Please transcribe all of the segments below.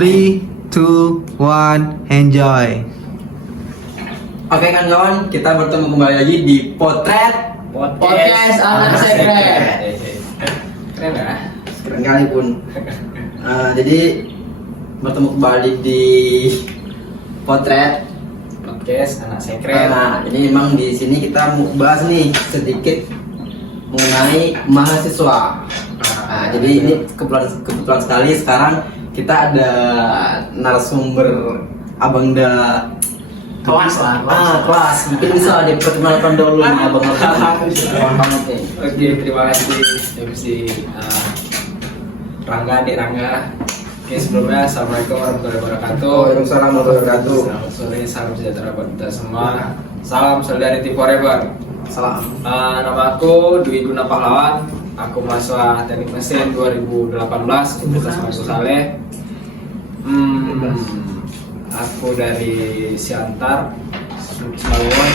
3, 2, 1, enjoy. Oke kawan-kawan, kita bertemu kembali lagi di podcast anak secret. Keren ya? Keren kali pun. Jadi bertemu kembali di Podcast anak secret. Nah, ini memang di sini kita mau bahas nih sedikit mengenai mahasiswa. Nah, jadi ini kebetulan sekali sekarang kita ada narasumber Abang Da Kelas lah. Kelas. Mungkin bisa diperkenalkan dulu nih Abang banget nih. Oke, terima kasih MC Rangga, Adik Rangga. Oke, sebelumnya Assalamualaikum warahmatullahi wabarakatuh. Waalaikumsalam warahmatullahi wabarakatuh. Selamat sore, salam sejahtera buat kita semua. Salam solidarity forever. Salam. Nama aku Dwi Guna Pahlawan. Aku mahasiswa Teknik Mesin 2018 Universitas Mahmud Saleh. Aku dari Siantar, Semalungun.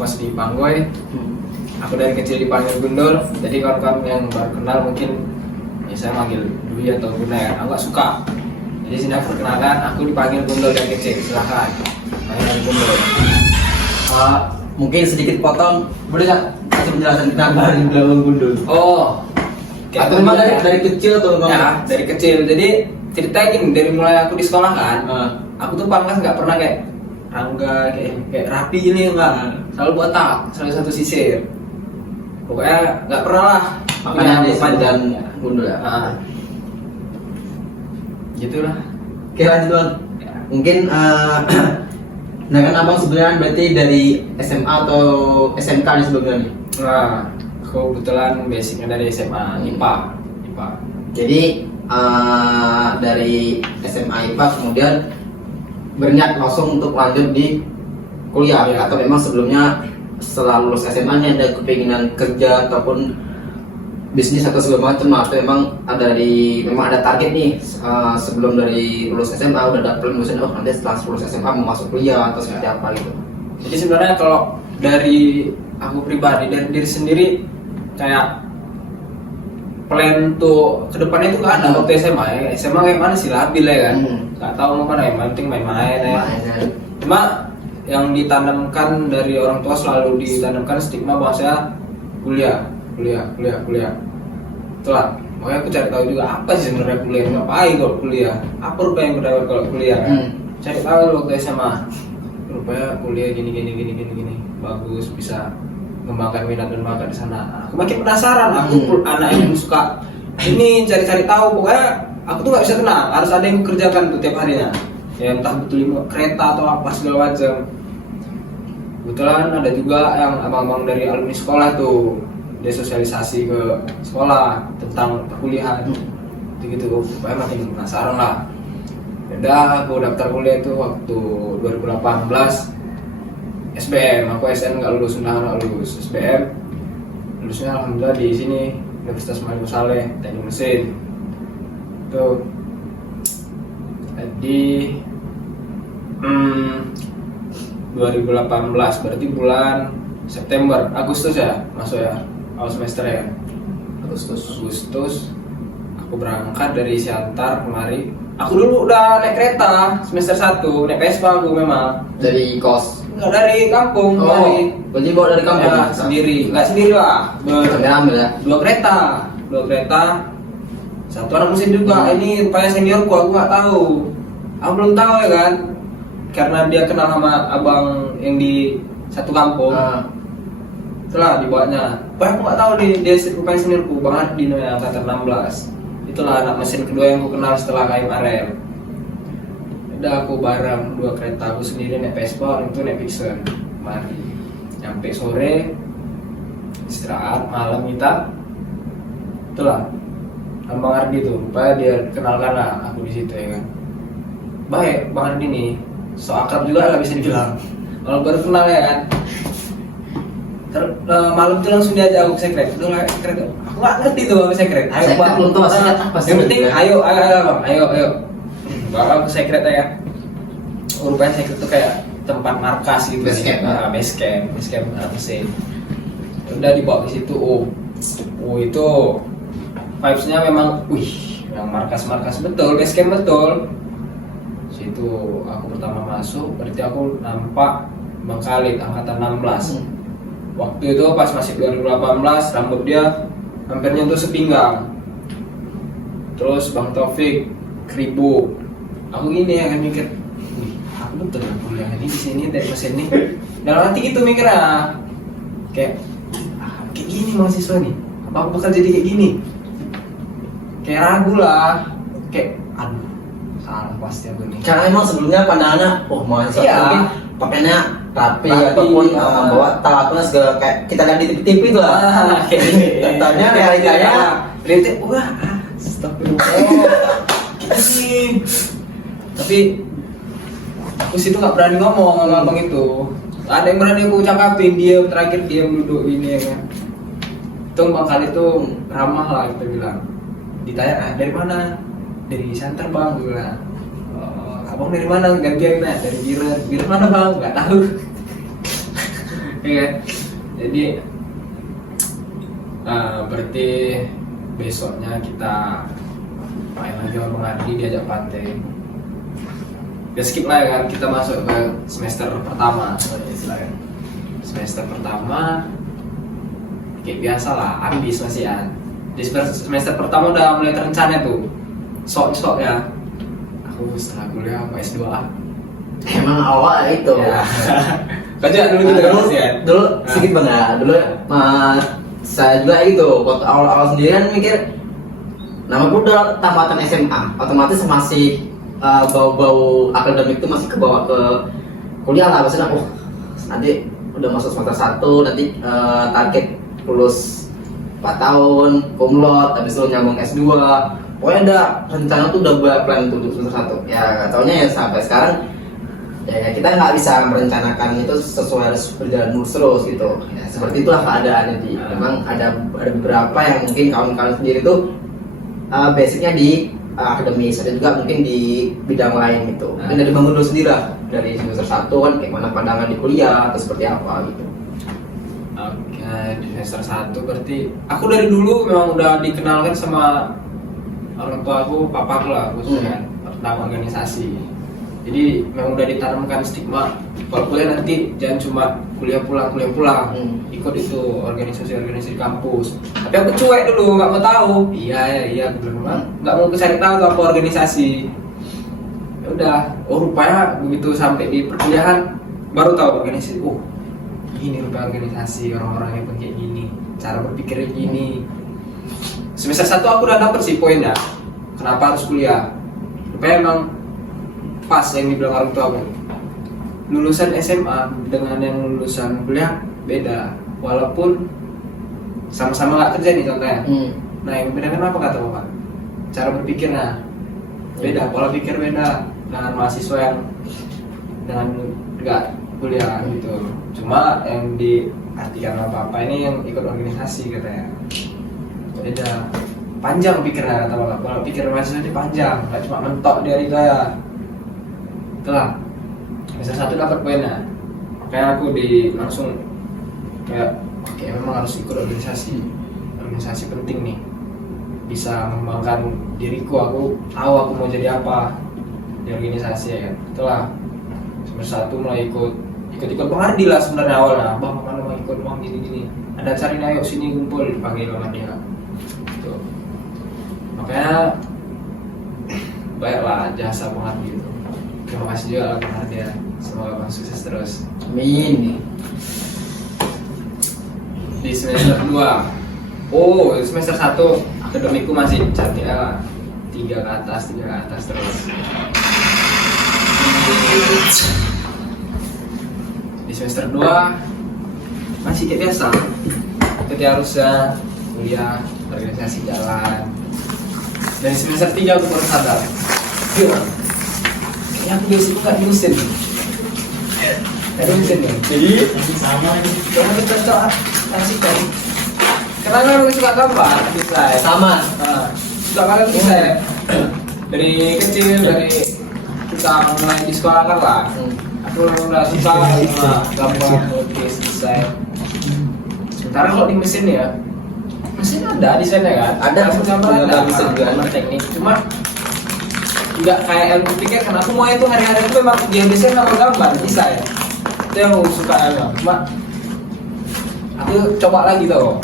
Kos di Panggoy. Aku dari kecil dipanggil Gundul. Jadi kawan-kawan yang baru kenal mungkin ya saya manggil Dwi atau Guna ya. Aku nggak suka. Jadi sini aku perkenalkan, aku dipanggil Gundul dari kecil. Silahkan panggil Gundul. Mungkin sedikit potong, boleh nggak kasih penjelasan kenapa hari Abang Gundul? Oh, Atau memang dari kecil atau memang? ya dari kecil. Jadi ceritanya gini, dari mulai aku di sekolah kan, aku tuh pangkas nggak pernah kayak Rangga, kayak rapi gini enggak. Selalu botak, selalu satu sisir. Pokoknya nggak pernah lah. Makanya punya dia panjang Gundul ya. Gitulah. Oke lanjut Bang. Ya. Mungkin nah kan abang sebenarnya berarti dari SMA atau SMK nih sebelumnya nih. Nah, aku kebetulan basicnya dari SMA IPA. Jadi dari SMA IPA kemudian berniat langsung untuk lanjut di kuliah Iya. atau memang sebelumnya setelah lulus SMA nya ada kepinginan kerja ataupun bisnis atau segala macam atau memang ada target nih sebelum dari lulus SMA udah ada plan misalnya nanti setelah lulus SMA mau masuk kuliah atau seperti apa gitu. Jadi sebenarnya kalau dari aku pribadi, dari diri sendiri kayak plan tuh kedepannya itu nggak ada waktu SMA ya. SMA kayak mana sih labil ya kan, nggak tahu mau mana, yang penting main-main ya. Cuma yang ditanamkan dari orang tua selalu ditanamkan stigma bahwa saya kuliah. Itulah, makanya aku cari tahu juga apa sih sebenarnya kuliah, ngapain kalau kuliah, apa rupanya yang berdapat kalau kuliah kan. Cari tahu waktu SMA, rupanya kuliah gini, bagus, bisa mengembangkan minat dan bakat di sana. Aku makin penasaran, aku anak yang suka ini cari-cari tahu. Pokoknya aku tuh nggak bisa tenang, harus ada yang kerjakan tuh tiap harinya. Ya entah betul kereta atau apa segala macam. Kebetulan ada juga yang abang-abang dari alumni sekolah tuh, dia sosialisasi ke sekolah tentang perkuliahan gitu. Pokoknya makin penasaran lah. Udah aku daftar kuliah itu waktu 2018 SBM, aku SN nggak lulus, nggak lulus SBM. Lulusnya alhamdulillah di sini Universitas Mahmud Saleh Teknik Mesin. Tuh. Jadi 2018 berarti bulan September, Agustus ya masuk ya, awal semester ya. Agustus aku berangkat dari Siantar kemari. Aku dulu udah naik kereta semester 1, naik Vespa aku memang. Dari kos. Enggak, dari kampung kemari. Berarti bawa dari kampung Ya, sendiri, nggak sendiri lah. Ambil ya. Dua kereta. Satu anak mesin juga. Ini rupanya seniorku, aku nggak tahu. Aku belum tahu ya kan. Karena dia kenal sama abang yang di satu kampung. Itulah dibawanya. Aku nggak tahu dia rupanya seniorku, Bang Ardino yang angkatan 16. Itulah anak mesin kedua yang aku kenal setelah KMRM. Udah aku bareng dua kereta, aku sendiri naik Vespa, itu naik Vixen. Mari. Sampai sore istirahat, malam kita. Itulah Bang Ardi tuh, supaya dia kenalkan lah aku di situ ya kan. Baik, Bang Ardi nih, so akrab juga nggak bisa dibilang. Kalau baru kenal ya kan. Malam itu langsung diajak aku ke secret. Udah secret. Aku nggak ngerti tuh apa secret. Ayo Secret Bang. belum tahu secret apa sih. Yang penting ayo Bang, ayo. Bawa ke secret ya. Rupanya secret tuh kayak tempat markas gitu. Base camp. Base camp mesin. Udah dibawa ke situ. Oh itu vibes-nya memang, yang markas betul, base camp betul. Situ aku pertama masuk, berarti aku nampak Bang Khalid angkatan 16. Waktu itu pas masih 2018, rambut dia hampir nyentuh sepinggang. Terus Bang Taufik kribo. Aku gini ya kan mikir, wih, aku betul kuliah ini di sini dari mesin nih. Dalam hati gitu mikir kayak gini mahasiswa nih. Apa aku bakal jadi kayak gini? Kayak ragu lah, kayak aduh salah pasti aku nih. Karena emang sebelumnya pandangannya, oh mahasiswa Iya. mungkin pakainya rapi Rapi, ataupun ah. bawa talatnya segala kayak kita lihat di TV-TV itu lah. Kayak gini. Tanya realitanya, Realitanya, wah, astagfirullah. Gini. Tapi aku situ nggak berani ngomong sama abang itu. Ada yang berani aku cakapin, dia terakhir dia duduk ini ya kan. Itu Bang Khalid tuh ramah lah kita bilang. Ditanya, dari mana? Dari Santer Bang, gue bilang. "Oh, abang dari mana? Gantian nah, dari Biren. Biren mana Bang? Nggak tahu. Iya. Jadi berarti besoknya kita main lagi sama Bang Ardi, diajak pantai. Ya skip lah ya kan, kita masuk ke semester pertama. Semester pertama kayak biasa lah, ambis masih ya. Di semester pertama udah mulai terencana tuh, sok ya. Aku setelah kuliah apa S2 emang awal itu. ya. Kau juga dulu Nah, gitu kan dulu, Mas, ya? dulu sedikit bang ya. Dulu saya juga gitu. Waktu awal-awal sendiri kan mikir, nama gue udah tamatan SMA, otomatis masih bau-bau akademik itu masih kebawa ke kuliah lah. Maksudnya, nanti udah masuk semester 1, nanti target lulus 4 tahun, cum laude, habis itu nyambung S2. Pokoknya ada rencana tuh udah buat plan untuk semester 1. Ya nggak taunya ya sampai sekarang ya kita nggak bisa merencanakan itu sesuai harus berjalan mulus terus gitu. Ya, seperti itulah keadaannya di. Memang ada beberapa yang mungkin kawan-kawan sendiri tuh basicnya di akademis, ada juga mungkin di bidang lain gitu. Mungkin dari Bang Gundul sendiri lah, dari semester 1 kan kayak mana pandangan di kuliah atau seperti apa gitu. Oke, di semester 1 berarti aku dari dulu memang udah dikenalkan sama orang tua aku, papaku lah khususnya tentang organisasi. Jadi memang udah ditanamkan stigma kalau kuliah nanti jangan cuma kuliah pulang, ikut itu organisasi kampus. Tapi aku cuek dulu, nggak mau tahu. Iya, aku bilang nggak mau cari tahu tuh apa organisasi. Ya udah, rupanya begitu sampai di perkuliahan baru tahu organisasi. Ini rupanya organisasi, orang-orangnya pun kayak gini, cara berpikirnya gini. Semester 1 aku udah dapet sih poinnya, kenapa harus kuliah. Rupanya emang pas yang dibilang orang tua aku, lulusan SMA dengan yang lulusan kuliah beda, walaupun sama-sama nggak kerja nih contohnya. Nah yang bedakan apa kata bapak? Cara berpikirnya beda, pola pikir beda dengan mahasiswa yang dengan nggak kuliah gitu. Cuma yang diartikan sama bapak ini yang ikut organisasi katanya beda, panjang pikirnya kata bapak. Pola pikir mahasiswa ini panjang, nggak cuma mentok dia itu ya. Itulah semester 1 dapat poinnya, makanya aku langsung kayak oke, memang harus ikut organisasi penting nih, bisa mengembangkan diriku. Aku tahu aku mau jadi apa di organisasi ya kan. Itulah semester 1 mulai ikut Bang Ardi lah sebenarnya awalnya. Bang mana mau ikut bang gini ada cariin, ayo sini kumpul, dipanggil sama dia gitu. Makanya baiklah jasa Bang Ardi itu. Terima kasih juga lah Bang Ardi ya. Semoga Bang sukses terus. Amin. Di semester 2 semester 1 akademikku masih cantik lah, 3 ke atas terus. Di semester 2 masih kayak biasa, seperti harusnya kuliah, organisasi jalan. Dan semester 3 aku baru sadar, kayaknya aku basic nggak di mesin. Jadi sama ini. kamu cocok kan? Karena kan suka gambar, bisa ya. Sama. Suka banget bisa ya. Dari kecil, dari kita mulai di sekolah kan lah. Aku udah suka sama gambar, melukis, desain. Sementara kalau di mesin ya, mesin ada desainnya kan, Ada, gambar gambar ada, mesin juga. gambar teknik, cuma nggak kayak yang kupikir. Kenapa mau itu hari-hari itu memang dia desain sama gambar bisa ya, itu yang aku suka ya. Cuma aku coba lagi tuh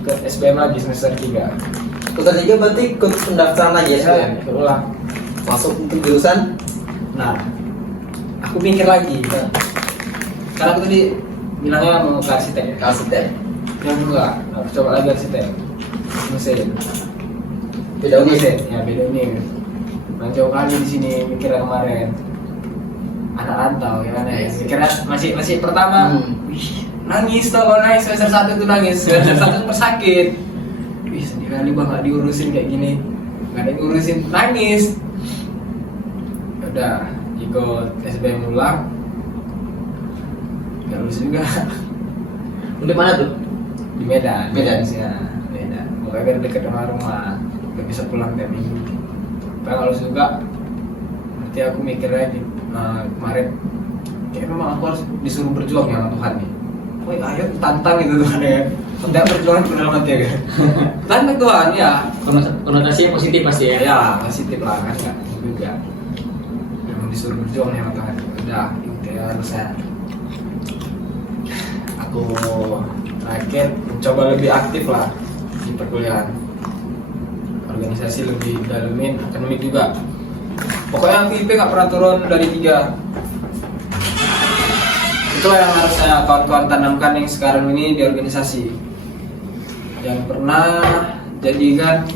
ikut SBM lagi semester 3. Putar 3 berarti ikut pendaftaran lagi ya? Ya, ulang. Masuk untuk jurusan? Nah, aku mikir lagi. Karena aku tadi bilangnya mau ke arsitek. Arsitek. Yang enggak, aku coba lagi arsitek. Mesin. Beda unit. Mesin, ya beda unit. Nah, jauh kali di sini mikirnya kemarin. Anak rantau gimana ya? Mikirnya masih pertama. Wih, nangis tau kalau nangis semester 1 itu nangis. Semester 1 persakit. Wih, sedih kali gua nggak diurusin kayak gini. Nggak ada yang ngurusin, nangis. Udah ikut SBM ulang. Gak lulus juga. Di mana tuh? Di Medan. Medan. Ya, Medan. Pokoknya kan dekat sama rumah. Gak bisa pulang tiap minggu. Kalau lulus juga, nanti aku mikir lagi. Kemarin kayak memang aku harus disuruh berjuang ya sama Tuhan nih. Oh ayo tantang gitu Tuhan ya. Tidak berjuang ke dalam hati ya kan. Tantang Tuhan ya. Konotasinya positif pasti ya. Ya positif lah kan nggak juga. Memang disuruh berjuang ya sama Tuhan. Udah itu ya harusnya. Aku terakhir mencoba lebih aktif lah di perkuliahan, organisasi lebih dalemin, akademik juga. Pokoknya aku IP nggak pernah turun dari 3. Itulah yang harusnya kawan-kawan tanamkan yang sekarang ini di organisasi. Yang pernah jadikan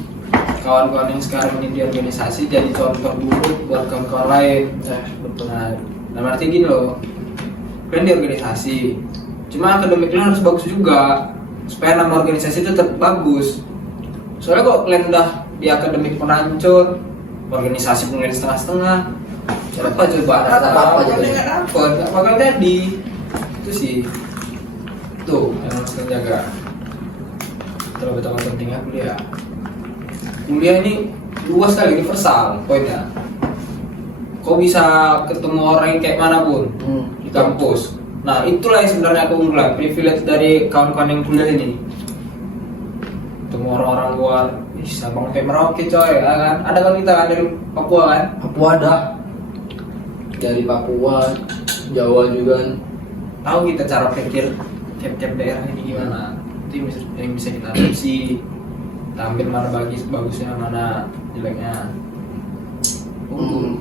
kawan-kawan yang sekarang ini di organisasi jadi contoh buruk buat kawan-kawan lain. Betul. Nah, dalam arti gini loh, kalian di organisasi, cuma akademik kalian harus bagus juga supaya nama organisasi itu tetap bagus. Soalnya kok kalian udah di akademik pun hancur, organisasi pun jadi setengah-setengah, apa coba Apa jadi? nggak bakal jadi. Itu sih tuh yang harus kalian jaga. Terlalu betapa pentingnya kuliah. Kuliah ini luas sekali, universal poinnya. Kau bisa ketemu orang yang kayak manapun di kampus. Nah itulah yang sebenarnya keunggulan, privilege dari kawan-kawan yang kuliah ini. Ketemu orang-orang luar, Sabang sampai Merauke coy, ya kan? Ada kan kita kan dari Papua kan? Papua ada. Dari Papua, Jawa juga. Tahu kita cara pikir tiap-tiap daerah ini gimana? Itu yang bisa kita adopsi. Kita ambil mana bagusnya, mana jeleknya.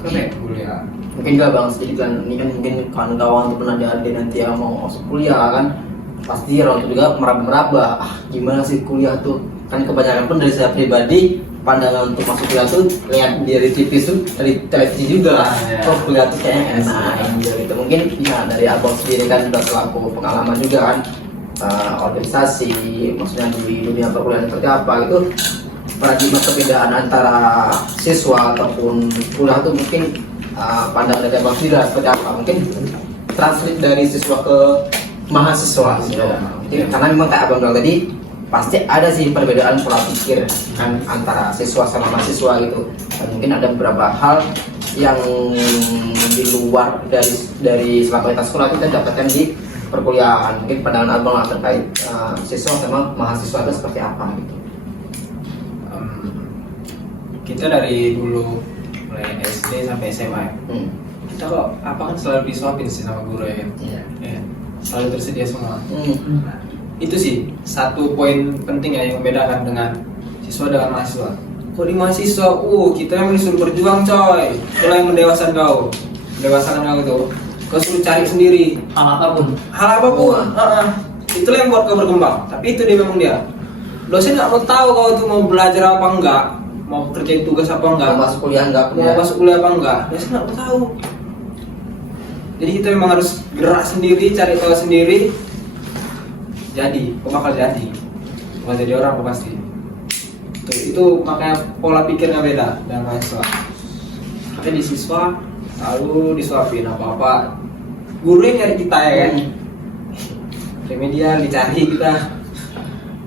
Keren kuliah. Mungkin juga bang sedikit kan, ini kan mungkin kawan-kawan tuh pernah ada nanti yang mau masuk kuliah kan, pasti orang itu juga meraba-meraba, gimana sih kuliah tuh? Kan kebanyakan pun dari saya pribadi pandangan untuk masuk kuliah tuh lihat dari TV tuh, dari televisi juga. Oh kuliah tuh kayaknya enak gitu. Mungkin ya dari abang sendiri kan udah selaku pengalaman juga kan, organisasi, maksudnya di dunia perkuliahan seperti apa gitu. Paradigma perbedaan antara siswa ataupun kuliah tuh mungkin pandangan dari abang sendiri seperti apa? Mungkin translate dari siswa ke mahasiswa gitu. Mungkin karena memang kayak abang bilang tadi, pasti ada sih perbedaan pola pikir kan antara siswa sama mahasiswa gitu. Dan mungkin ada beberapa hal yang di luar dari selama kita sekolah kita dapatkan di perkuliahan. Mungkin pandangan abang terkait siswa sama mahasiswa itu seperti apa gitu. Kita dari dulu mulai SD sampai SMA kita kok apa kan selalu disuapin sih sama guru ya, ya selalu tersedia semua. Nah, itu sih satu poin penting ya yang membedakan dengan siswa dengan mahasiswa. Kok di mahasiswa, kita yang disuruh berjuang coy, itulah yang mendewasakan kau itu. Kau suruh cari sendiri hal apapun. Itulah yang buat kau berkembang. Tapi itu dia memang dia. Dosen nggak mau tahu kau itu mau belajar apa enggak, mau kerjain tugas apa enggak, Mau masuk kuliah enggak? mau masuk kuliah apa enggak, dosen nggak mau tahu. Jadi kita memang harus gerak sendiri, cari tahu sendiri. Jadi, kau bakal jadi orang kau pasti. Itu makanya pola pikirnya beda dengan mahasiswa. Tapi di siswa selalu disuapin apa-apa. Guru yang nyari kita ya kan. Remedial dicari kita.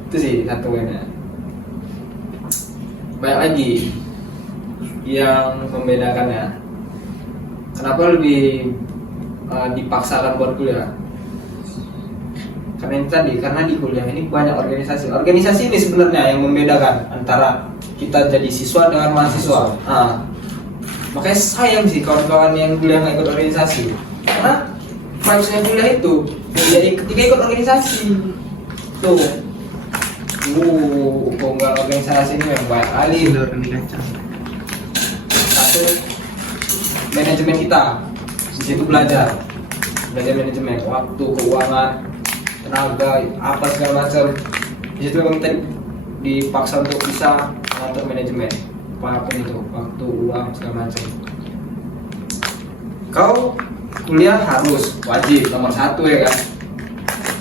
Itu sih satu poinnya. Banyak lagi yang membedakannya. Kenapa lebih dipaksakan buat kuliah? Karena itu tadi, karena di kuliah ini banyak organisasi. Organisasi ini sebenarnya yang membedakan antara kita jadi siswa dengan mahasiswa. Makanya sayang sih kawan-kawan yang kuliah nggak ikut organisasi. Karena vibes-nya kuliah itu jadi ketika ikut organisasi tuh, penggal organisasi ini memang banyak kali. Satu, manajemen kita di situ belajar manajemen waktu, keuangan, tenaga, apa segala macam. Di situ memang tadi dipaksa untuk bisa mengatur manajemen apapun itu, waktu, uang, segala macam. Kau kuliah harus wajib nomor 1 ya kan,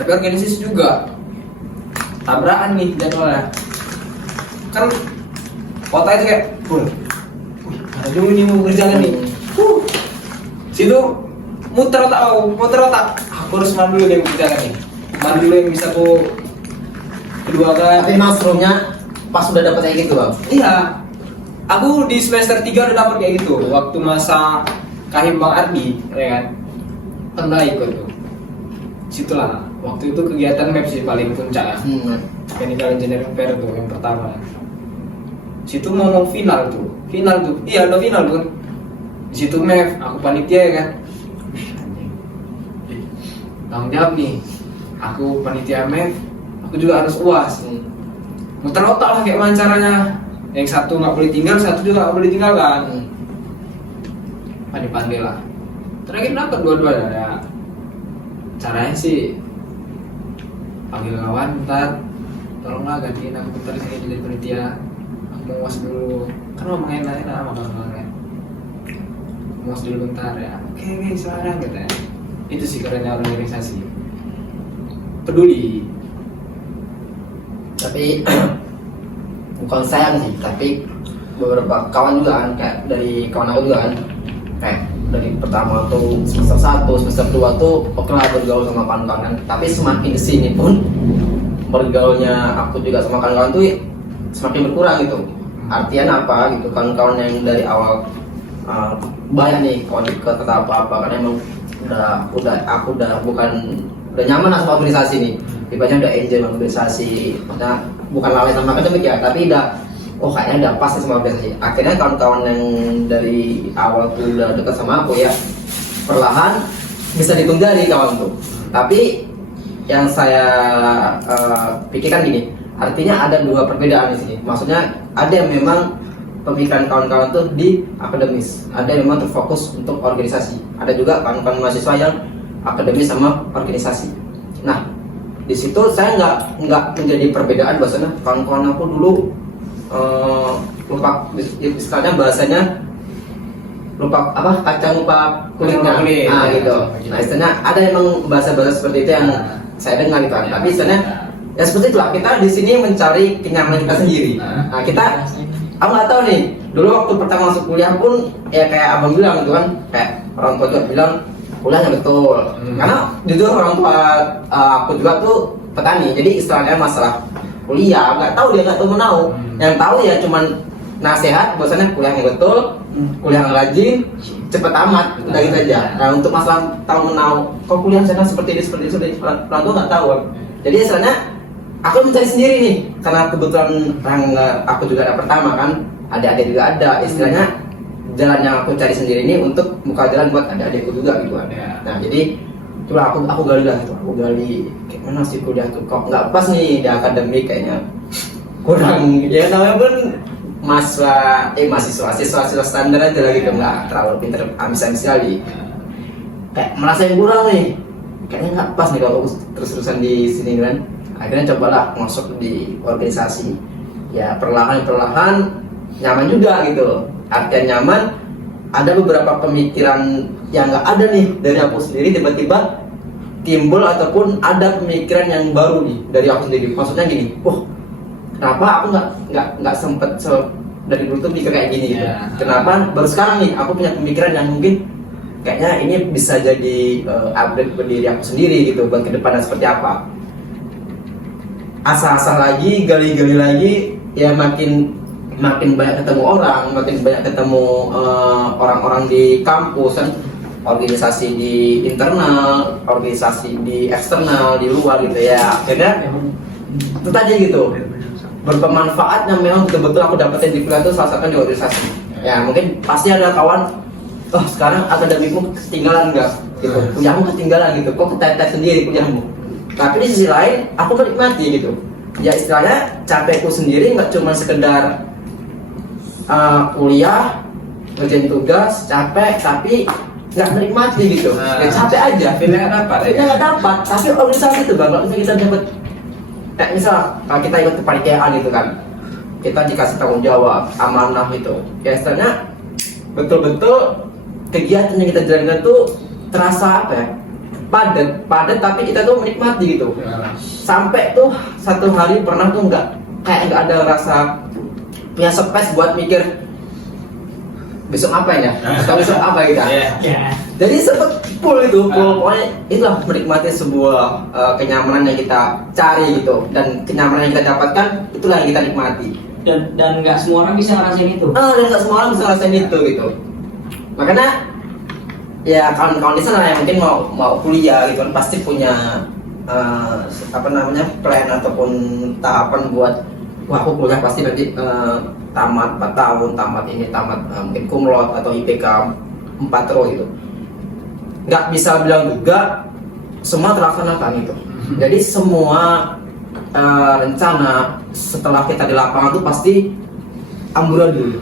tapi organisasi juga tabrakan nih jadwalnya kan. Kota itu kayak ada dulu nih mau kerjaan nih, situ muter otak, aku harus mana dulu yang kerjaan nih, mana dulu yang bisa aku kedua kan. Tapi emang serunya pas udah dapet kayak gitu bang? Iya, aku di semester 3 udah dapet kayak gitu waktu masa Kahim Bang Ardi ya kan, pernah ikut tuh. Situlah waktu itu kegiatan map sih paling puncak ya. Mechanical Engineering Fair tuh yang pertama. Situ ngomong final tuh, iya udah final tuh. Di situ map, aku panitia ya kan. Tanggung jawab nih, aku panitia map, aku juga harus UAS. Muter otak lah kayak mana caranya. Yang satu nggak boleh tinggal, satu juga nggak boleh tinggalkan. Pandai-pandai lah. Terakhir dapat dua-duanya ya. Caranya sih panggil kawan, bentar, tolonglah gantiin aku bentar sini jadi panitia. Aku mau UAS dulu. Kan mau enak-enak makan-makan. UAS dulu bentar ya. Oke, silakan gitu ya. Itu sih kerennya organisasi. Peduli. Tapi bukan sayang sih, tapi beberapa kawan juga kan, kayak dari kawan aku juga kan, kayak dari pertama tuh semester 1, semester 2 tuh oke lah bergaul sama kawan-kawan kan. Tapi semakin kesini pun bergaulnya aku juga sama kawan-kawan tuh semakin berkurang gitu. Artian apa gitu, kawan-kawan yang dari awal banyak nih kawan dekat atau apa-apa, karena emang aku udah nyaman lah sama organisasi nih. Tiba-tiba udah enjoy sama organisasi, maksudnya bukan lalai sama akademik ya, tapi udah kayaknya udah pas sama organisasi. Akhirnya kawan-kawan yang dari awal tuh udah dekat sama aku ya, perlahan bisa ditunggangi kawan tuh. Tapi yang saya pikirkan gini, artinya ada dua perbedaan di sini. Maksudnya ada yang memang pemikiran kawan-kawan tuh di akademis, ada yang memang terfokus untuk organisasi. Ada juga kawan-kawan mahasiswa yang akademis sama organisasi. Nah, di situ saya nggak menjadi perbedaan bahasanya. Kawan-kawan aku dulu lupa istilahnya, bahasanya lupa apa, kacang lupa kulitnya, gitu. Nah, istilahnya ada emang bahasa-bahasa seperti itu yang saya dengar gitu kan. Tapi istilahnya ya seperti itulah, kita di sini mencari kenyamanan kita sendiri. Nah, aku nggak tahu nih, dulu waktu pertama masuk kuliah pun ya kayak abang bilang gitu kan, kayak orang tua juga bilang kuliahnya betul. Karena jujur orang tua aku juga tuh petani, jadi istilahnya masalah kuliah nggak tahu, dia nggak tahu menau. Yang tahu ya cuman nasihat bahwasanya kuliah yang betul, kuliah yang rajin, cepet amat, udah gitu aja. Nah, untuk masalah tahu menau, kok kuliah sana seperti ini, orang tua nggak tahu. Jadi istilahnya aku mencari sendiri nih, karena kebetulan aku juga ada pertama kan, adik-adik juga ada. Istilahnya jalan yang aku cari sendiri ini untuk buka jalan buat adik-adikku juga gitu kan. Nah, jadi coba aku gali lah gitu, aku gali kayak mana sih kuliah tuh, kok nggak pas nih di akademik, kayaknya kurang ya, namanya pun mahasiswa standar aja lah gitu, nggak terlalu pinter ambis-ambis kali, kayak merasa yang kurang nih, kayaknya nggak pas nih kalau terus-terusan di sini kan. Akhirnya cobalah masuk di organisasi, ya perlahan-perlahan nyaman juga gitu. Artinya nyaman, ada beberapa pemikiran yang nggak ada nih dari aku sendiri, tiba-tiba timbul ataupun ada pemikiran yang baru nih dari aku sendiri. Maksudnya gini, kenapa aku nggak sempet dari dulu tuh mikir kayak gini gitu. Kenapa baru sekarang nih aku punya pemikiran yang mungkin kayaknya ini bisa jadi update buat diri aku sendiri gitu, buat kedepannya seperti apa. Asal-asal lagi, gali-gali lagi, ya makin banyak ketemu orang, makin banyak ketemu orang-orang di kampus kan. organisasi di internal, organisasi di eksternal, di luar gitu ya. Akhirnya itu tadi gitu, bermanfaat yang memang betul-betul aku dapetin di kuliah itu salah satu di organisasi. Ya mungkin pasti ada kawan, oh sekarang akademikmu ketinggalan nggak? Gitu, kuliahmu ketinggalan gitu, kok ketetek sendiri kuliahmu. Tapi di sisi lain, aku menikmati gitu. Ya istilahnya capekku sendiri nggak cuma sekedar kuliah, ngerjain tugas, capek, tapi nggak menikmati gitu. Ya capek aja. Feelnya nggak dapat. Feelnya nggak dapat. Tapi organisasi itu bang, kalau misalnya kita dapat, kayak misal kalau kita ikut kepanitiaan gitu kan, kita dikasih tanggung jawab, amanah gitu. Ya istilahnya betul-betul kegiatan yang kita jalankan tuh terasa apa ya? Padat tapi kita tuh menikmati gitu. Sampai tuh satu hari pernah tuh nggak ada rasa punya space buat mikir besok apa ya atau besok apa gitu. Jadi sempet full pokoknya itulah menikmati sebuah kenyamanan yang kita cari gitu, dan kenyamanan yang kita dapatkan itulah yang kita nikmati. Dan nggak semua orang bisa ngerasain itu. Dan nggak semua orang bisa ngerasain itu gitu. Makanya ya kawan-kawan di sana yang mungkin mau kuliah gitu kan pasti punya plan ataupun tahapan buat wah aku kuliah pasti nanti tamat 4 tahun, tamat mungkin cum laude atau IPK 4 terus gitu. Nggak bisa bilang juga semua terlaksanakan gitu. Jadi semua rencana setelah kita di lapangan itu pasti amburadul dulu.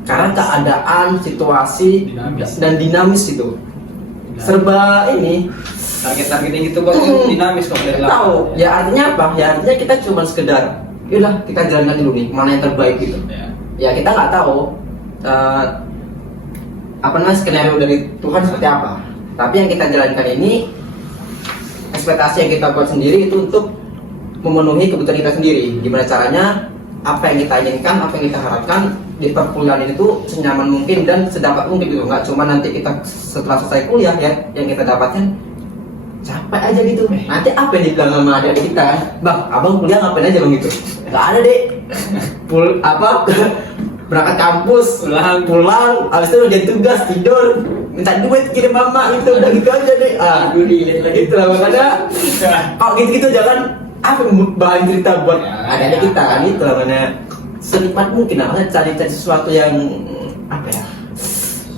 Karena keadaan, situasi dan dinamis itu serba ini Target-targetnya gitu kok dinamis kok dari tahu. Ya artinya apa? Ya artinya kita cuma sekedar, yaudah kita jalankan dulu nih mana yang terbaik gitu. Ya kita nggak tahu skenario dari Tuhan seperti apa. Tapi yang kita jalankan ini ekspektasi yang kita buat sendiri itu untuk memenuhi kebutuhan kita sendiri. Gimana caranya? Apa yang kita inginkan, apa yang kita harapkan di perkuliahan itu senyaman mungkin dan sedapat mungkin gitu. Nggak cuma nanti kita setelah selesai kuliah ya yang kita dapatkan capek aja gitu. Nanti apa yang dibilang sama adik kita, bang, abang kuliah ngapain aja bang gitu? Nggak ada deh. Berangkat kampus, pulang, abis itu udah tugas tidur, minta duit kirim mama gitu, udah gitu aja deh. Gitu lah makanya. Kalau gitu jangan bahan cerita buat adik kita kan itu namanya senikmat mungkin namanya cari sesuatu yang apa ya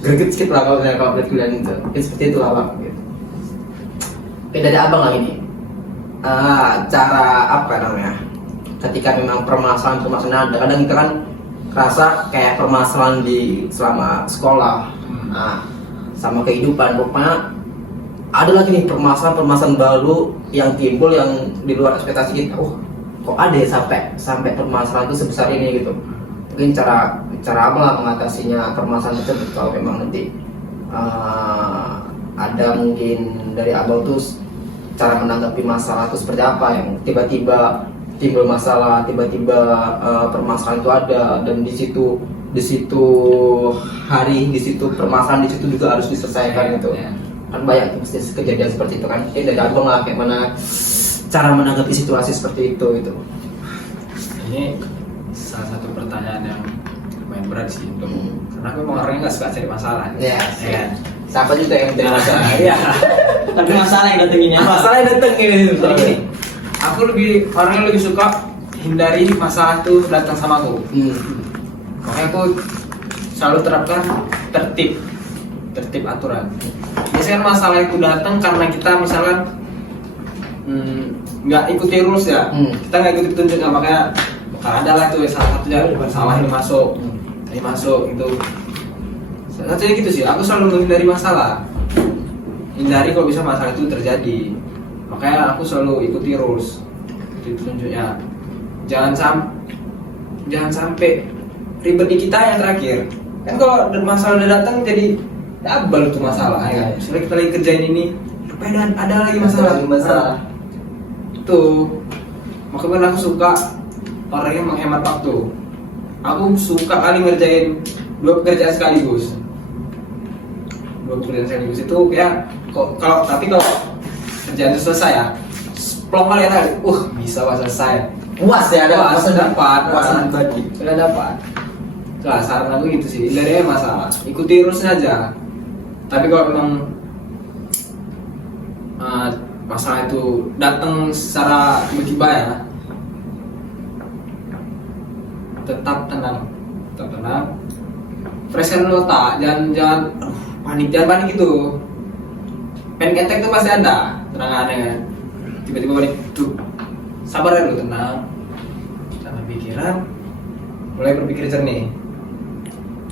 greget sedikit lah kalau buat kuliah itu seperti itu lah bang gitu. Beda dari abang lah ini cara apa namanya ketika memang permasalahan ada kadang kita kan rasa kayak permasalahan di selama sekolah sama kehidupan pokoknya ada lagi nih permasalahan baru yang timbul yang di luar ekspektasi kita. Kok ada ya sampai permasalahan itu sebesar ini gitu. Mungkin cara apa lah mengatasinya permasalahan tersebut kalau memang nanti ada mungkin dari abang tuh cara menanggapi masalah itu seperti apa yang tiba-tiba timbul masalah, tiba-tiba permasalahan itu ada dan di situ permasalahan di situ juga harus diselesaikan gitu. Kan banyak kejadian seperti itu kan. Dari abang lah kayak mana cara menanggapi situasi seperti itu gitu. Ini salah satu pertanyaan yang lumayan berat sih untuk karena aku memang orangnya nggak suka cari masalah. Siapa juga yang cari masalah? Tapi masalah yang datengin ya. Masalah yang datengin itu. Gini, aku orangnya lebih suka hindari masalah itu datang sama aku. Makanya aku selalu terapkan tertib aturan. Biasanya masalah itu datang karena kita misalkan nggak ikuti rules ya, kita nggak ikuti petunjuknya, makanya ada lah tuh salah satunya masalah ini masuk itu. Salah satunya gitu sih. Aku selalu menghindari masalah, hindari kalau bisa masalah itu terjadi. Makanya aku selalu ikuti rules, ikuti petunjuknya. Jangan sampai ribet di kita yang terakhir. Kan kalau masalah udah datang jadi double tuh masalah ya. Misalnya kita lagi kerjain ini, rupanya ada lagi masalah. Tuh. Makanya aku suka orang yang menghemat waktu. Aku suka kali ngerjain 2 pekerjaan sekaligus. 2 pekerjaan sekaligus itu ya kalau kerjaan itu selesai ya, plong kali ya, bisa selesai. Puas ya, ada puas dapat, puasan bagi. Sudah dapat. Nah, saran aku gitu sih, hindari masalah, ikuti rules aja. Tapi kalau memang masalah itu datang secara tiba-tiba ya, tetap tenang, freshkan dulu otak, jangan panik gitu. Panic attack tuh pasti ada, terangannya kan. Tiba-tiba panik, tuh sabar ya dulu, tenang pikiran, mulai berpikir jernih.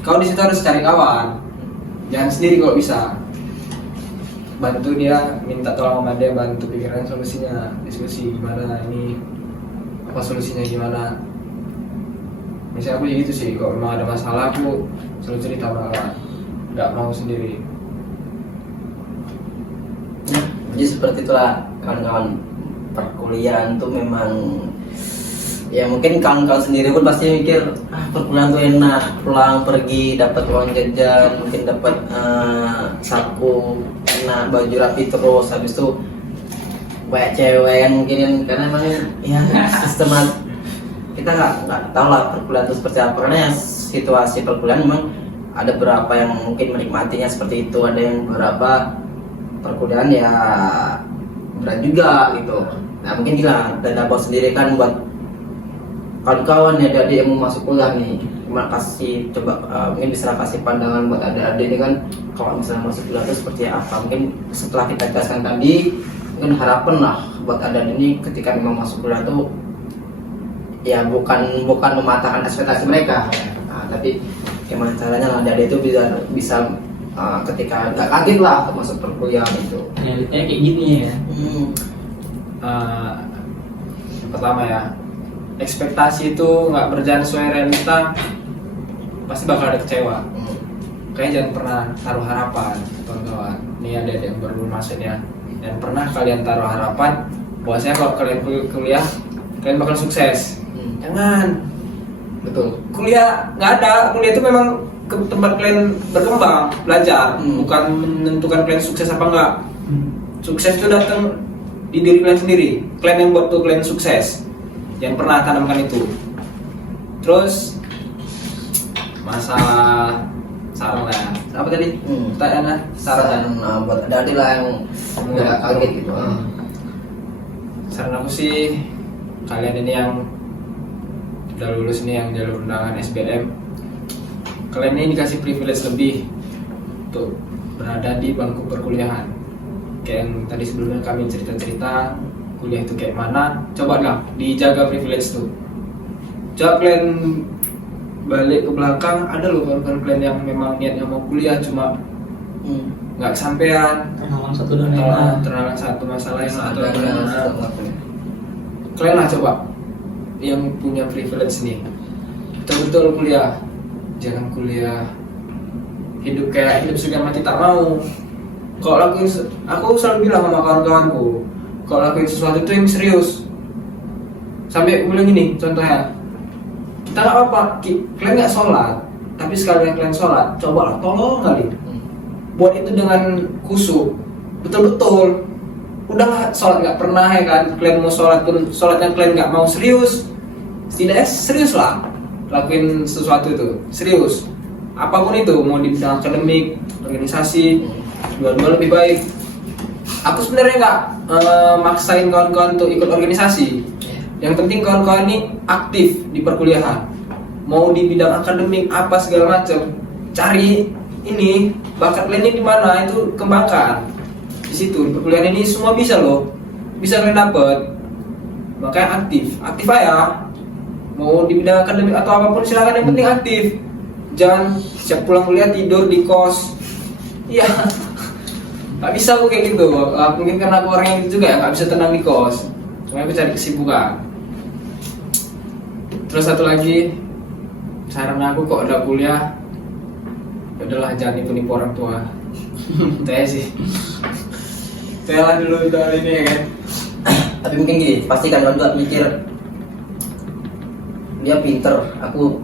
Kau di situ harus cari kawan, jangan sendiri kalau bisa. Bantu dia, minta tolong sama dia, bantu pikiran solusinya, diskusi gimana ini, apa solusinya gimana. Misalnya aku gitu sih, kalau memang ada masalah aku selalu cerita sama kawan, nggak mau sendiri. Jadi seperti itulah kawan-kawan, perkuliahan tuh memang ya mungkin kawan-kawan sendiri pun pasti mikir perkuliahan tuh enak, pulang pergi dapat uang jajan, mungkin dapat saku enak, baju rapi terus, habis itu banyak cewek kan mungkin, karena emang ya sistem kita nggak tahu lah perkuliahan itu seperti apa, karena ya situasi perkuliahan memang ada beberapa yang mungkin menikmatinya seperti itu, ada yang beberapa perkuliahan ya berat juga gitu. Nah mungkin gila dan dapat sendiri kan buat kawan-kawan ya adik-adik yang mau masuk kuliah nih, cuma kasih coba mungkin bisa kasih pandangan buat adik-adik ini kan, kalau misalnya masuk kuliah itu seperti apa. Mungkin setelah kita jelaskan tadi, mungkin harapan lah buat adik ini ketika memang masuk kuliah itu ya bukan mematahkan ekspektasi mereka, tapi gimana caranya lah adik-adik itu bisa ketika nggak kaget lah masuk perkuliahan itu. Ya, kayak gini ya. Yang pertama ya, ekspektasi itu nggak berjalan sesuai realita, pasti bakal ada kecewa. Kayaknya jangan pernah taruh harapan, kawan-kawan. Nih ada yang baru masuknya, dan pernah kalian taruh harapan bahwasanya kalau kalian kuliah kalian bakal sukses. Jangan. Betul. Kuliah nggak ada. Kuliah itu memang tempat kalian berkembang, belajar, bukan menentukan kalian sukses apa enggak. Sukses itu datang di diri kalian sendiri. Kalian yang buat tuh kalian sukses. Yang pernah tanamkan itu. Terus masalah saran lah. Apa tadi? Pertanyaannya Saran buat adik lah yang nggak kaget gitu. Saran aku sih, kalian ini yang udah lulus nih, yang jalur undangan SBM, kalian ini dikasih privilege lebih untuk berada di bangku perkuliahan. Kayak yang tadi sebelumnya kami cerita-cerita kuliah itu kayak mana, coba lah dijaga privilege tuh. Coba kalian balik ke belakang, ada loh kawan-kawan kalian yang memang niatnya mau kuliah cuma nggak kesampean, Terhalang satu dan lain. terhalang satu masalah yang atau kalian lah coba yang punya privilege nih, betul-betul kuliah. Jangan kuliah hidup kayak hidup sudah mati tak mau. Kalau lakuin, aku selalu bilang sama kawan-kawanku, kalau lakuin sesuatu itu yang serius. Sampai aku bilang gini, contohnya, kita nggak apa-apa, kalian nggak sholat, tapi sekali kalian sholat, cobalah tolong kali buat itu dengan khusyuk, betul-betul. Udahlah sholat nggak pernah ya kan, kalian mau sholat pun sholatnya kalian nggak mau serius, setidaknya serius lah lakuin sesuatu itu, serius. Apapun itu, mau di bidang akademik, organisasi, dua-dua lebih baik. Aku sebenarnya nggak maksain kawan-kawan untuk ikut organisasi. Yang penting kawan-kawan ini aktif di perkuliahan. Mau di bidang akademik apa segala macam, cari ini bakat kalian di mana, itu kembangkan. Di situ di perkuliahan ini semua bisa loh, bisa kalian dapat. Makanya aktif aja. Mau di bidang akademik atau apapun silakan, yang penting aktif. Jangan siap pulang kuliah tidur di kos. Iya, nggak bisa aku kayak gitu. Mungkin karena aku orangnya gitu juga ya, nggak bisa tenang di kos. Cuma aku cari kesibukan. Terus satu lagi, saran aku kok udah kuliah, udahlah jangan nipu-nipu orang tua. Itu aja sih. Telah dulu udah ini ya kan. Tapi mungkin gini, pasti kan juga mikir dia pinter, aku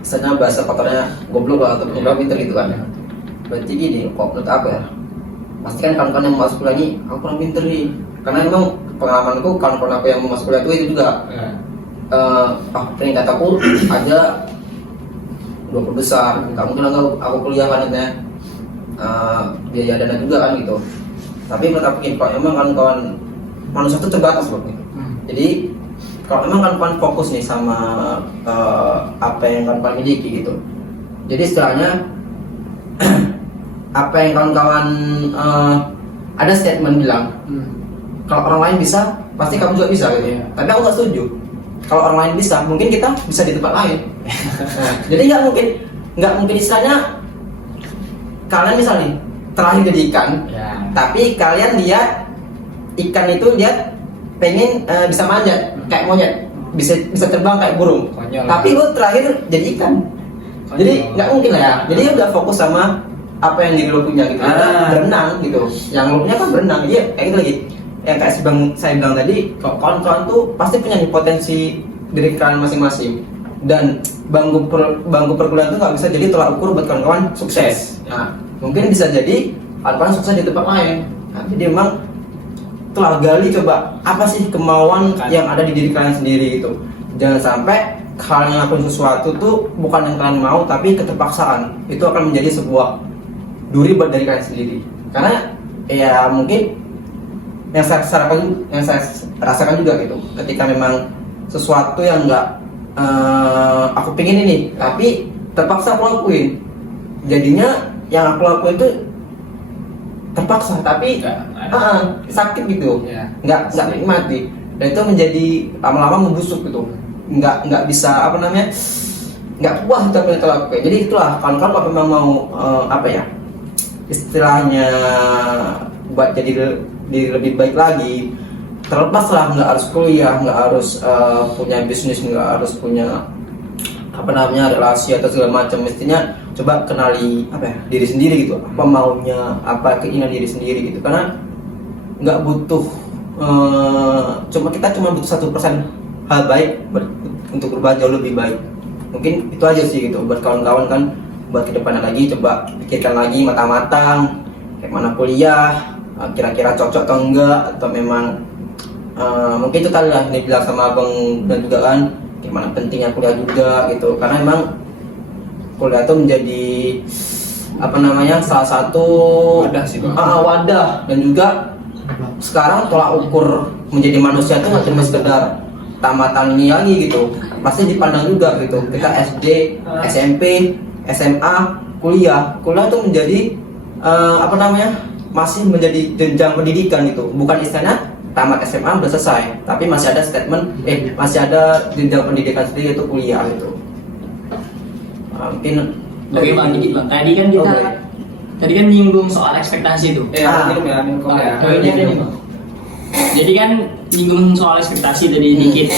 misalnya bahasa kotornya goblok lah, atau goblok pinter gitu kan. Berarti gini, kok menurut aku ya, pasti kan kawan-kawan yang masuk kuliah ini, aku kurang pinter nih. Karena memang pengalamanku, kawan-kawan aku yang mau masuk kuliah itu juga peringkat aku aja 12 20 besar, nggak mungkin aku kuliah kan ya, biaya dana juga kan gitu. Tapi menurut aku gini, kalau emang kawan-kawan manusia itu terbatas loh gitu. Jadi kalau emang kawan-kawan fokus nih sama apa yang kawan-kawan miliki gitu, jadi istilahnya apa yang kawan-kawan ada statement bilang kalau orang lain bisa pasti kamu juga bisa gitu. Tapi aku nggak setuju. Kalau orang lain bisa, mungkin kita bisa di tempat lain. Nah, jadi nggak mungkin istilahnya kalian misalnya terlahir jadi ikan, tapi kalian lihat ikan itu lihat pengen bisa manjat kayak monyet, bisa terbang kayak burung. Konyol. Tapi lu terakhir jadi ikan. Konyol. Jadi nggak mungkin lah ya. Jadi udah fokus sama apa yang diri lo punya gitu. Berenang gitu. Yang lo punya kan berenang. Iya, kayak gitu lagi. Yang kayak saya bilang tadi, kawan-kawan tuh pasti punya potensi diri kalian masing-masing. Dan bangku perkuliahan tuh nggak bisa jadi tolak ukur buat kawan-kawan sukses. Nah, mungkin bisa jadi kawan-kawan sukses di tempat lain. Nah, jadi emang telah gali coba apa sih kemauan yang ada di diri kalian sendiri gitu. Jangan sampai kalian ngelakuin sesuatu tuh bukan yang kalian mau tapi keterpaksaan. Itu akan menjadi sebuah duri buat dari kalian sendiri. Karena ya mungkin yang saya rasakan juga gitu. Ketika memang sesuatu yang nggak aku pengen ini, tapi terpaksa aku lakuin. Jadinya yang aku lakuin itu terpaksa, tapi sakit gitu, nggak nikmati. Dan itu menjadi lama-lama membusuk gitu. Nggak bisa nggak puas kita punya lakukan. Jadi itulah kalau memang mau istilahnya buat jadi lebih baik lagi, terlepas lah, nggak harus kuliah, nggak harus punya bisnis, nggak harus punya relasi atau segala macam. Mestinya coba kenali diri sendiri gitu, apa maunya, apa keinginan diri sendiri gitu. Karena nggak butuh kita cuma butuh 1% hal baik untuk berubah jauh lebih baik. Mungkin itu aja sih gitu buat kawan-kawan kan, buat kedepannya lagi coba pikirkan lagi matang-matang kayak mana kuliah, kira-kira cocok atau enggak, atau memang mungkin itu tadi lah ini bilang sama abang dan juga kan gimana pentingnya kuliah juga gitu. Karena emang kuliah itu menjadi salah satu wadah, dan juga sekarang tolak ukur menjadi manusia itu nggak cuma sekedar tamatan ini lagi gitu, pasti dipandang juga gitu. Kita SD, SMP, SMA, kuliah itu menjadi masih menjadi jenjang pendidikan gitu. Bukan istilahnya tamat SMA udah selesai, tapi masih ada masih ada jenjang pendidikan sendiri, yaitu kuliah gitu. Mungkin Oke bang, dikit bang. Tadi kan nyinggung soal ekspektasi tuh. Minum kopi ya. Jadi kan nyinggung soal ekspektasi tadi dikit.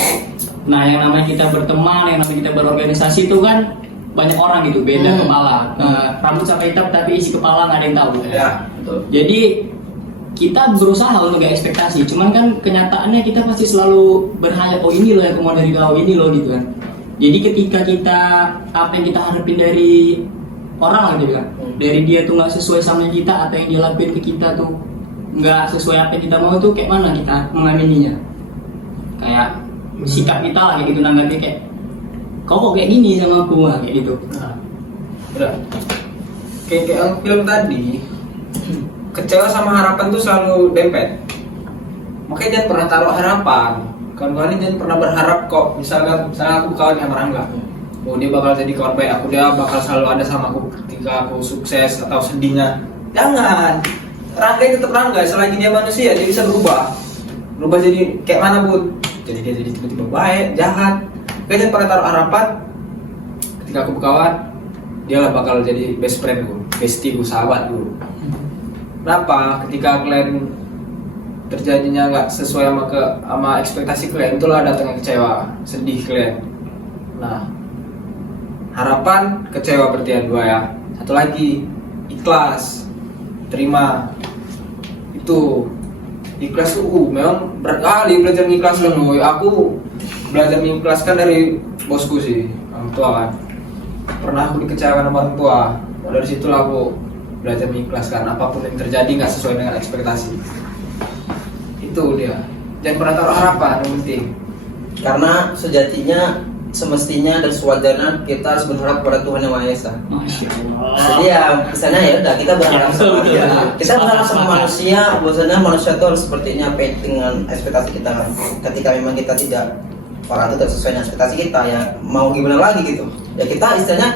Nah, yang namanya kita berteman, yang namanya kita berorganisasi itu kan banyak orang gitu, beda kepala. Rambut sampai hitam tapi isi kepala nggak ada yang tahu. Ya, betul. Jadi kita berusaha untuk gak ekspektasi, cuman kan kenyataannya kita pasti selalu berhayal, oh ini loh yang aku mau dari kau, ini loh gitu kan. Jadi ketika kita apa yang kita harapin dari orang lah gitu kan, dari dia tuh nggak sesuai sama kita, atau yang dia lakuin ke kita tuh nggak sesuai apa yang kita mau, tuh kayak mana kita mengamininya? Kayak sikap kita lah kayak gitu, nanggapnya kayak kau kok kayak gini sama aku lah kayak gitu. Udah. Kayak film tadi, kecewa sama harapan tuh selalu dempet. Makanya jangan pernah taruh harapan. Kawan-kawan ini jangan pernah berharap kok. Misalnya aku kawan yang Rangga, oh dia bakal jadi kawan baik aku, dia bakal selalu ada sama aku ketika aku sukses atau sedihnya. Jangan. Rangga itu tetap Rangga, selagi dia manusia dia bisa berubah jadi kayak mana pun. Jadi dia jadi tiba-tiba baik, jahat. Jangan pernah taruh harapan. Ketika aku berkawan, dia lah bakal jadi best friendku, bestieku, sahabatku. Kenapa? Ketika kalian terjadinya nggak sesuai sama ekspektasi kalian, itulah datangnya kecewa, sedih kalian. Nah, harapan, kecewa berarti yang dua ya. Satu lagi, ikhlas, terima. Itu ikhlas tuh memang berat kali belajar mengikhlaskan. Aku belajar mengikhlaskan dari bosku sih, orang tua kan. Pernah aku dikecewakan sama orang tua. Dari situlah aku belajar mengikhlaskan apapun yang terjadi nggak sesuai dengan ekspektasi. Itu dia. Jangan pernah taruh harapan, yang penting. Karena sejatinya semestinya dan sewajarnya kita harus berharap pada Tuhan Yang Maha Esa. Masya Allah. Jadi ya misalnya ya udah kita berharap Ya, sama betul, dia. betul. Kita berharap sama manusia, bahwasanya manusia itu harus seperti ini apa dengan ekspektasi kita kan. Ketika memang kita tidak orang itu tidak sesuai dengan ekspektasi kita ya mau gimana lagi gitu. Ya kita istilahnya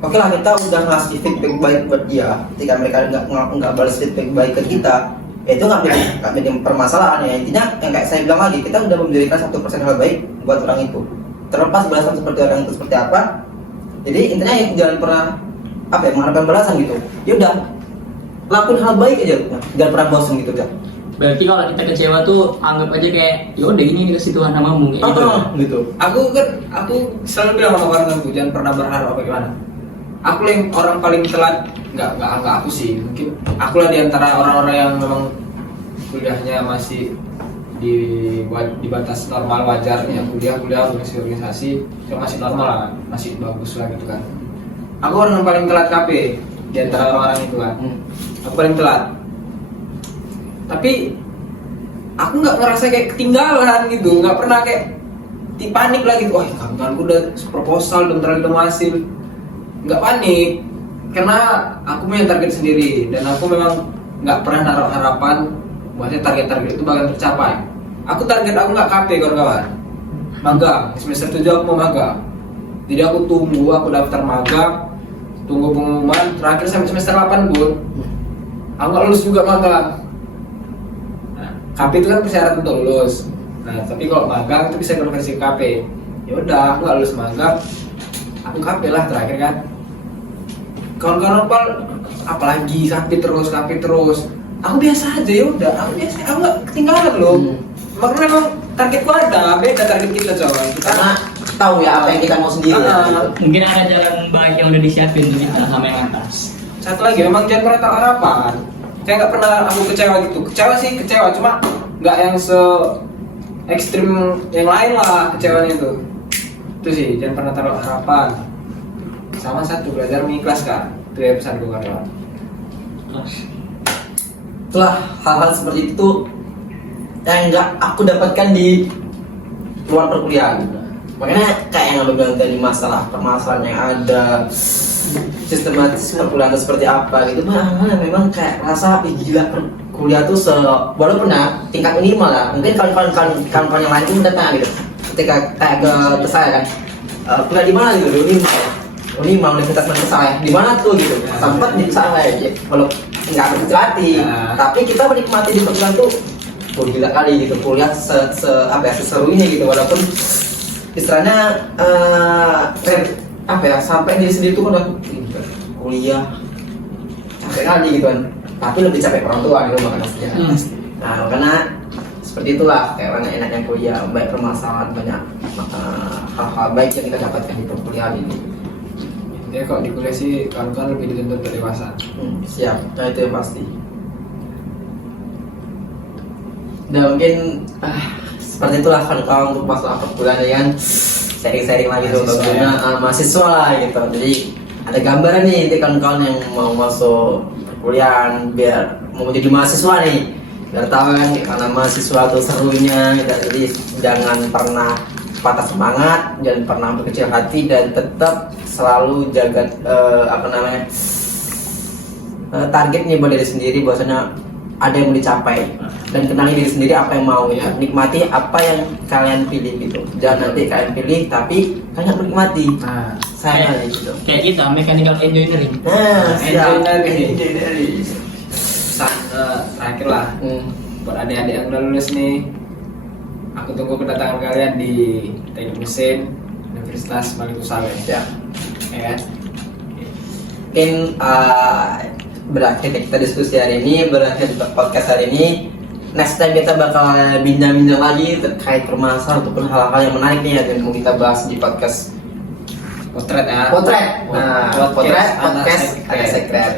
oke lah kita udah ngasih feedback baik buat dia. Ketika mereka nggak balas feedback baik ke kita, ya itu nggak jadi permasalahan ya. Intinya yang kayak saya bilang lagi kita udah memberikan 1% hal baik buat orang itu. Terlepas balasan seperti orang itu seperti apa, jadi intinya ya jangan pernah apa ya mengharapkan balasan gitu. Ya udah lakuin hal baik aja, jangan pernah bosan gitu kan. Berarti kalau kita kecewa tuh anggap aja kayak ya udah ini dikasih Tuhan namamu kayak gitu. Gitu. Aku selalu bilang sama kawan-kawanku jangan pernah berharap apa gimana. Aku yang orang paling telat, nggak aku sih. Mungkin aku lah diantara orang-orang yang memang kuliahnya masih di batas normal wajarnya, kuliah organisasi ya masih normal lah, masih bagus lah gitu kan. Aku orang yang paling telat KP di antara orang-orang itu kan. Aku paling telat. Tapi aku nggak ngerasa kayak ketinggalan gitu, nggak pernah kayak panik lah gitu. Wah, kawan-kawanku udah proposal, bentar lagi udah hasil. Nggak panik, karena aku punya target sendiri dan aku memang nggak pernah naruh harapan bahwa target-target itu bakal tercapai. Target aku nggak KP kawan-kawan, magang semester 7 aku mau magang. Jadi aku daftar magang, tunggu pengumuman terakhir sampai semester 8 pun aku nggak lulus juga magang. Nah, KP itu kan persyaratan untuk lulus. Nah, tapi kalau magang itu bisa konversi ke KP. Ya udah, aku nggak lulus magang, aku KP lah terakhir kan. Kawan-kawan apalagi KP terus. Aku biasa aja, ya udah, aku nggak ketinggalan loh. Makanya memang targetku ada, beda target kita coy. Karena tahu ya apa yang kita mau sendiri. Gitu. Mungkin ada jalan baik yang udah disiapin untuk kita sama yang atas. Satu lagi, memang jangan pernah taruh harapan. Saya nggak pernah aku kecewa gitu. Kecewa cuma nggak yang se ekstrim yang lain lah kecewanya itu. Itu sih, jangan pernah taruh harapan. Sama satu, belajar mengikhlaskan. Itu ya pesan gue kawan. Itulah hal-hal seperti itu yang nggak aku dapatkan di luar perkuliahan. Makanya kayak yang bilang tadi permasalahan yang ada, sistematis perkuliahan itu seperti apa gitu. Memang kayak rasa gila kuliah tuh walaupun ya tingkat minimal lah. Mungkin kawan-kawan yang lain itu datang gitu. Ketika kayak ke saya kan, kuliah di mana gitu? Unimal Universitas Manchester di mana tuh gitu. Sempat di sana ya. Kalau nggak berkecil hati, tapi kita menikmati di perkuliahan tuh gila kali gitu. Kuliah seseru ini gitu, walaupun istilahnya sampai diri sendiri tuh udah kuliah capek kali gitu kan, tapi lebih capek orang tua gitu makanya. Nah makanya seperti itulah kayak enaknya kuliah, baik permasalahan banyak hal-hal baik yang kita dapatkan di perkuliahan ini. Ya kok di kuliah sih kawan-kawan lebih dituntut untuk dewasa. Siap, nah itu yang pasti. Dan mungkin seperti itulah kawan-kawan untuk masalah perkuliahan ya kan, sharing-sharing lagi untuk mahasiswa lah gitu. Jadi ada gambaran nih nanti kawan-kawan yang mau masuk perkuliahan biar mau jadi mahasiswa nih, biar tahu kan karena mahasiswa itu serunya gitu. Jadi jangan pernah patah semangat, jangan pernah berkecil hati dan tetap selalu jaga targetnya buat diri sendiri, bahwasanya ada yang mau dicapai dan kenali diri sendiri apa yang mau gitu. Nikmati apa yang kalian pilih gitu, jangan nanti kalian pilih tapi kalian menikmati. Saya gitu kayak kita mechanical engineering. Engineering terakhir lah buat adik-adik yang udah lulus nih, aku tunggu kedatangan kalian di Teknik Mesin Universitas Malik Saleh. ya Ya kan? mungkin berakhir kita diskusi hari ini, berakhir podcast hari ini. Next time kita bakal bincang-bincang lagi terkait permasalahan ataupun hal-hal yang menarik nih yang mau kita bahas di podcast Potret ya. potret podcast ada sekret.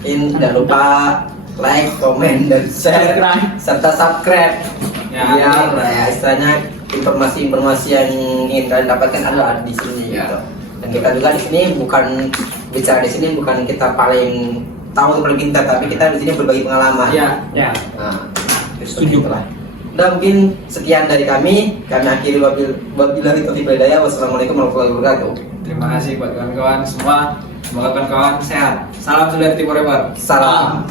Jangan lupa like, komen, dan share serta subscribe. Biar ya istilahnya informasi-informasi yang ingin kalian dapatkan ada di sini gitu. Dan kita juga di sini bukan bicara di sini bukan kita paling tahu paling pintar, tapi kita di sini berbagi pengalaman. Ya. Nah, seperti itulah. Udah mungkin sekian dari kami akhiri wabillahi taufiq wal hidayah. Wassalamualaikum warahmatullahi wabarakatuh. Terima kasih buat kawan-kawan semua. Semoga kawan-kawan sehat. Salam dari Timur Lebar. Salam.